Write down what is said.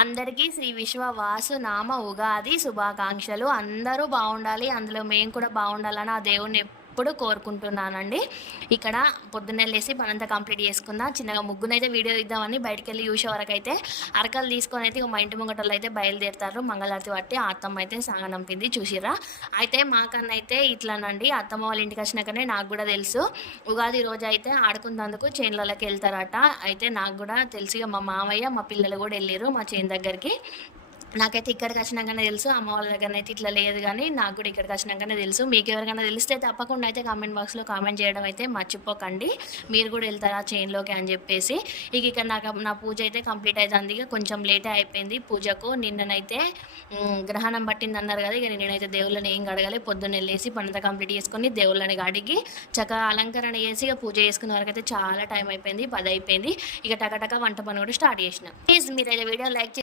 అందరికీ శ్రీ విశ్వవాసు నామ ఉగాది శుభాకాంక్షలు. అందరూ బాగుండాలి, అందులో మేము కూడా బాగుండాలని ఆ దేవుణ్ణి ఎప్పుడు కోరుకుంటున్నానండి. ఇక్కడ పొద్దున్నే లేసి పనంతా కంప్లీట్ చేసుకున్నా. చిన్నగా ముగ్గునైతే వీడియో ఇద్దామని బయటికి వెళ్ళి చూసే వరకు అయితే అరకలు తీసుకొని అయితే మా ఇంటి ముంగటలు అయితే బయలుదేరుతారు. మంగళారతి పట్టి అత్తమ్మ అయితే సాగనంపింది, చూసిరా. అయితే మాకన్నా అయితే ఇట్లానండి, అత్తమ్మ వాళ్ళ ఇంటికి వచ్చినాకనే నాకు కూడా తెలుసు ఉగాది రోజు అయితే ఆడుకున్నందుకు చేనులకి వెళ్తారట. అయితే నాకు కూడా తెలిసి మా మామయ్య మా పిల్లలు కూడా వెళ్ళారు మా చేను దగ్గరికి. నాకైతే ఇక్కడికి వచ్చినాకనే తెలుసు, అమ్మ వాళ్ళ దగ్గర అయితే ఇట్లా లేదు, కానీ నాకు కూడా ఇక్కడికి వచ్చినాకనే తెలుసు. మీకు ఎవరికైనా తెలిస్తే తప్పకుండా అయితే కామెంట్ బాక్స్లో కామెంట్ చేయడం అయితే మర్చిపోకండి. మీరు కూడా వెళ్తారా చైన్లోకి అని చెప్పేసి. ఇక ఇక్కడ నా పూజ అయితే కంప్లీట్ అవుతుంది. ఇక కొంచెం లేటే అయిపోయింది పూజకు. నిన్ననైతే గ్రహణం పట్టింది అన్నారు కదా, ఇక నేనైతే దేవుళ్ళని ఏం కడగాలి, పొద్దున్న వెళ్ళేసి పనంతా కంప్లీట్ చేసుకొని దేవుళ్ళని అడిగి చక్కగా అలంకరణ చేసి ఇక పూజ చేసుకునే వరకు అయితే చాలా టైం అయిపోయింది, 10 అయిపోయింది. ఇక టకటక వంట పని కూడా స్టార్ట్ చేసిన. ప్లీజ్ మీరైతే వీడియో లైక్